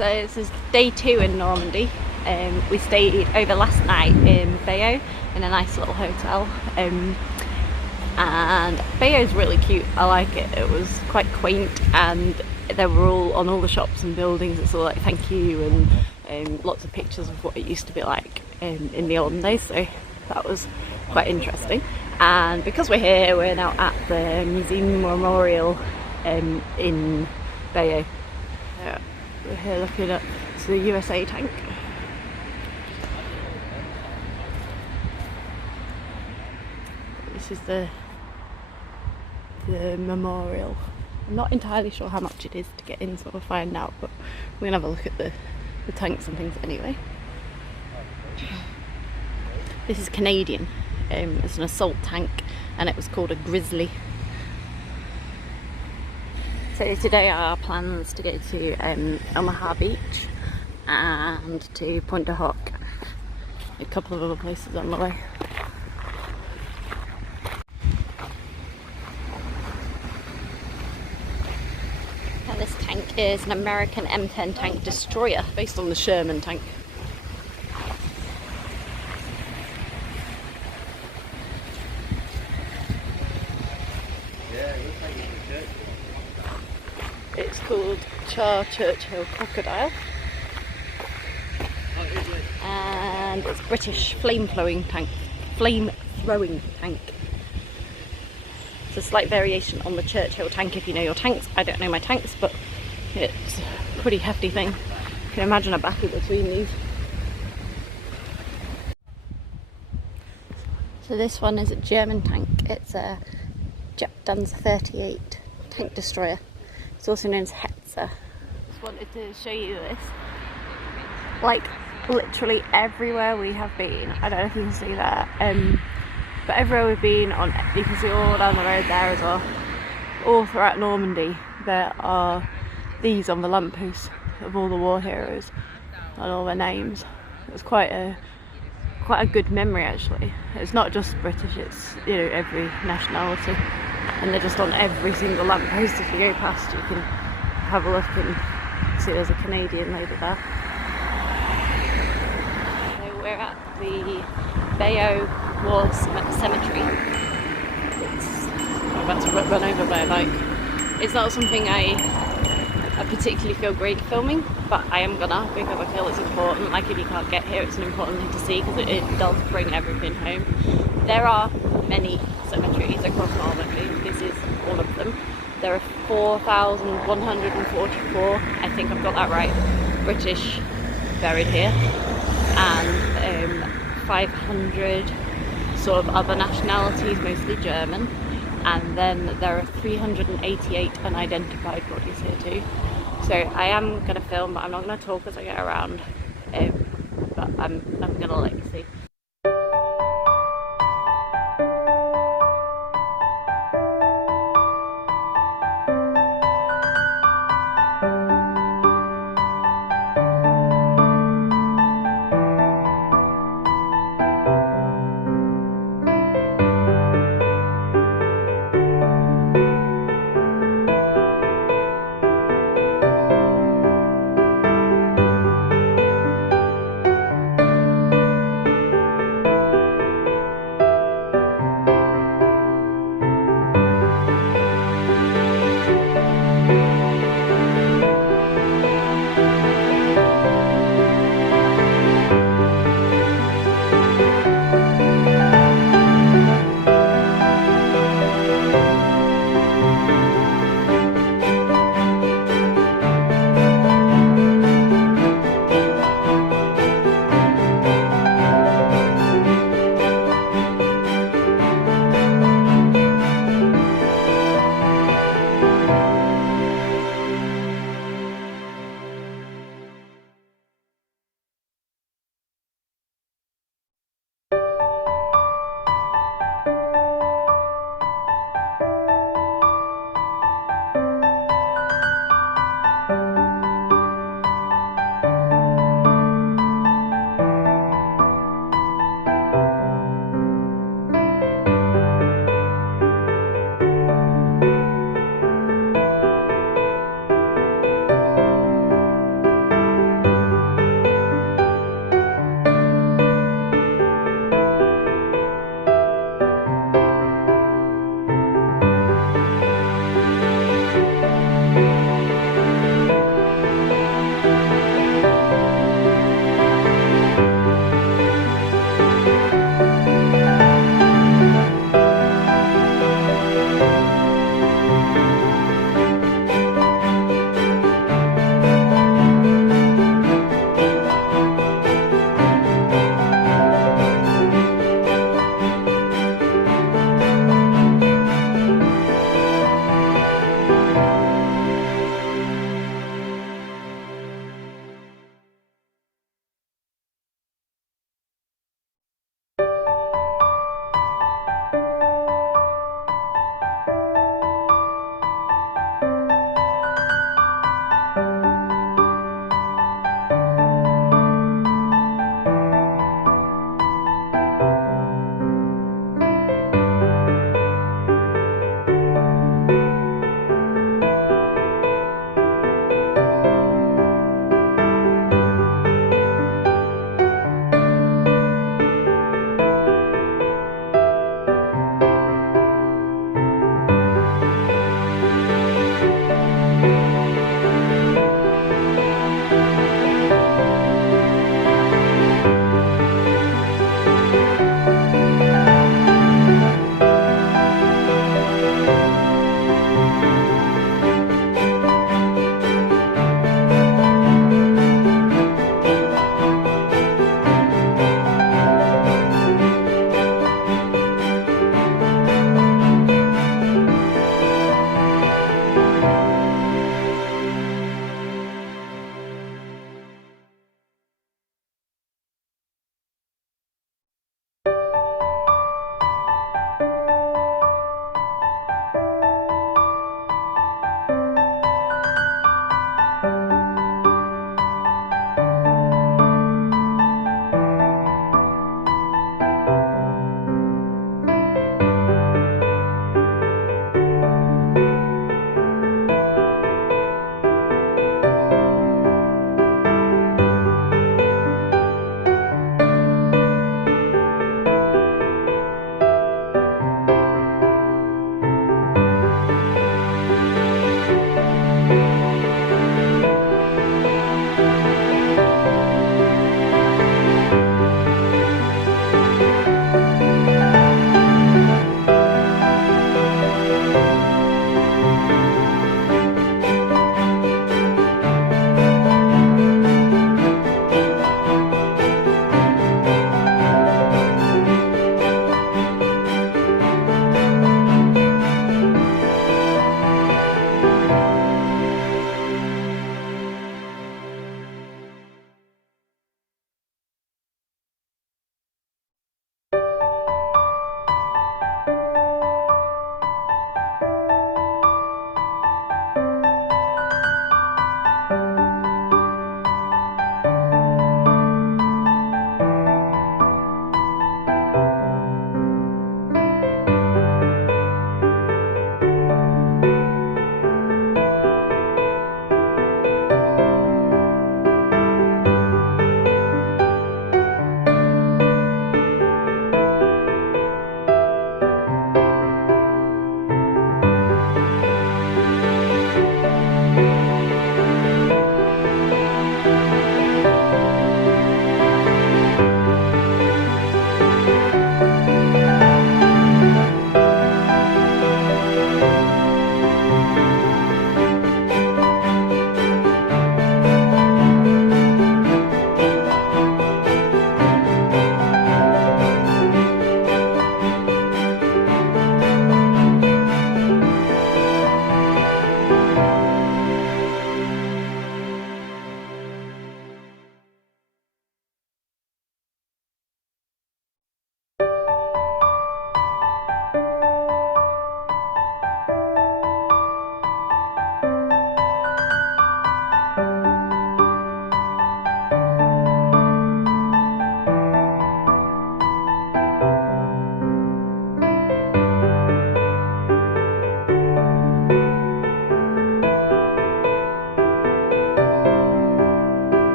So this is day 2 in Normandy. We stayed over last night in Bayeux in a nice little hotel. And Bayeux is really cute. I like it. It was quite quaint, and there were on all the shops and buildings, it's all like thank you, and lots of pictures of what it used to be like in the olden days, so that was quite interesting. And because we're here, we're now at the Museum Memorial in Bayeux. We're here looking at the USA tank. This is the memorial. I'm not entirely sure how much it is to get in, so we'll find out, but we're gonna have a look at the tanks and things anyway. This is Canadian. It's an assault tank, and it was called a Grizzly. So today our plans to go to Omaha Beach and to Pointe du Hoc, a couple of other places on the way. And this tank is an American M10 tank destroyer based on the Sherman tank. It's called Churchill Crocodile, and it's British flame-throwing tank. It's a slight variation on the Churchill tank if you know your tanks. I don't know my tanks, but it's a pretty hefty thing. You can imagine a battle between these. So this one is a German tank. It's a Danzer 38 tank destroyer. It's also known as Hetzer. Just wanted to show you this. Like literally everywhere we have been, I don't know if you can see that, but everywhere we've been on, you can see all down the road there as well, all throughout Normandy, there are these on the lampposts of all the war heroes and all their names. It's quite a good memory actually. It's not just British, it's, you know, every nationality. And they're just on every single lamppost. If you go past, you can have a look and see there's a Canadian lady there. So we're at the Bayeux War Cemetery. I'm about to run over by a bike. It's not something I particularly feel great filming, but I am gonna, because I feel it's important. Like if you can't get here, it's an important thing to see because it does bring everything home. There are many cemeteries across Normandy. This is one of them. There are 4,144, I think I've got that right, British buried here, and 500 sort of other nationalities, mostly German, and then there are 388 unidentified bodies here too. So I am going to film, but I'm not going to talk as I get around, but I'm going to let you see.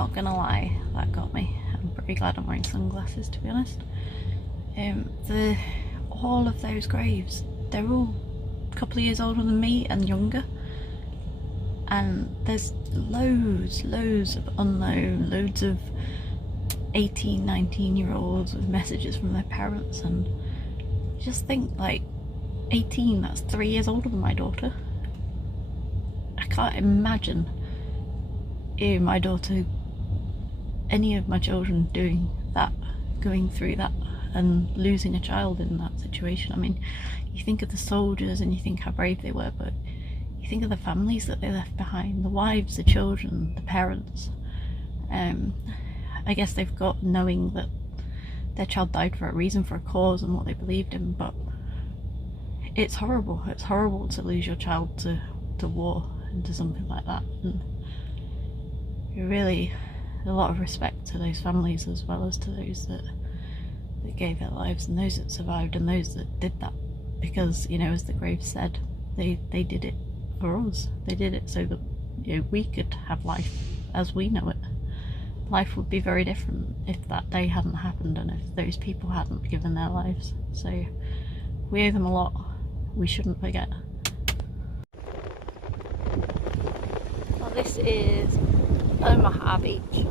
not gonna lie, that got me. I'm pretty glad I'm wearing sunglasses, to be honest. All of those graves, they're all a couple of years older than me and younger. And there's loads of unknown, loads of 18, 19-year-olds with messages from their parents, and just think, like, 18, that's 3 years older than my daughter. I can't imagine my daughter, any of my children doing that, going through that and losing a child in that situation. I mean, you think of the soldiers and you think how brave they were, but you think of the families that they left behind, the wives, the children, the parents. I guess they've got knowing that their child died for a reason, for a cause, and what they believed in, but it's horrible. It's horrible to lose your child to war and to something like that. And really, a lot of respect to those families, as well as to those that gave their lives, and those that survived, and those that did that because, you know, as the grave said, they did it for us. They did it so that, you know, we could have life as we know it. Life would be very different if that day hadn't happened and if those people hadn't given their lives. So we owe them a lot. We shouldn't forget. Well, this is Omaha Beach.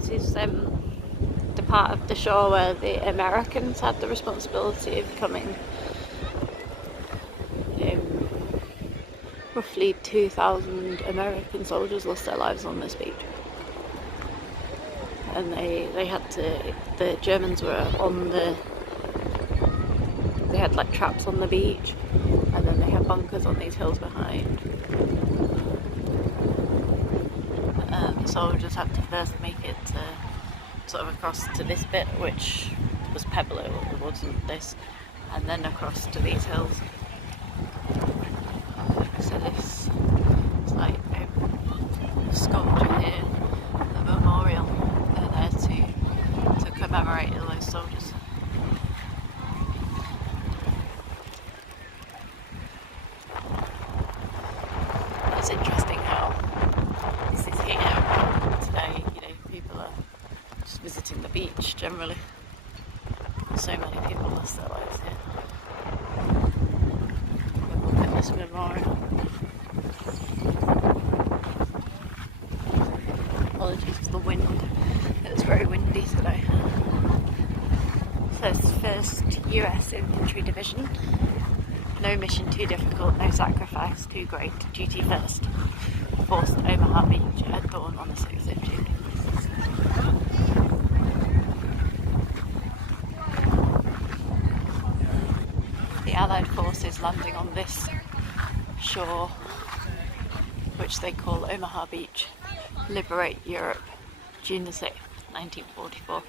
This is the part of the shore where the Americans had the responsibility of coming. Roughly 2,000 American soldiers lost their lives on this beach. And they had to, the Germans were on they had like traps on the beach, and then they had bunkers on these hills behind. The soldiers had to first make it sort of across to this bit, which was pebbly, it wasn't this, and then across to these hills. So this is like a sculpture here, a memorial there to commemorate all those soldiers. It's interesting how this is here today. You know, people are just visiting the beach generally. So many people lost their lives here. Look at this memorial. Apologies for the wind. It's very windy today. So it's 1st US Infantry Division. No mission too difficult, no sacrifice too great. Duty first. Forced Omaha Beach at dawn on the 6th of June. The Allied forces landing on this shore, which they call Omaha Beach, liberate Europe, June the 6th, 1944.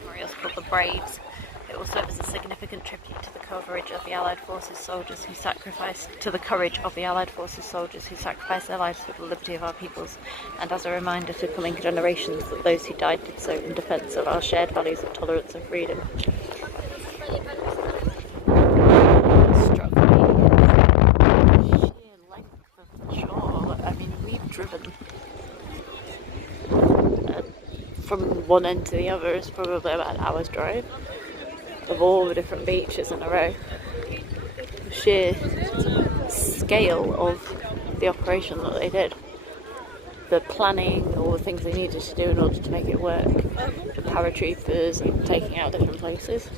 Memorial's called the Braves. It will serve as a significant tribute to the courage of the Allied forces soldiers who sacrificed their lives for the liberty of our peoples, and as a reminder to coming generations that those who died did so in defence of our shared values of tolerance and freedom. Struck me the sheer length of the shore. I mean, we've driven from one end to the other is probably about an hour's drive of all the different beaches in a row. The sheer scale of the operation that they did, the planning, all the things they needed to do in order to make it work, the paratroopers and taking out different places.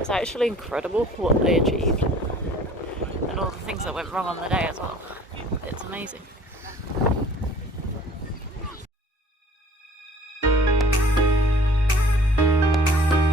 It's actually incredible what they achieved, and all the things that went wrong on the day as well. It's amazing.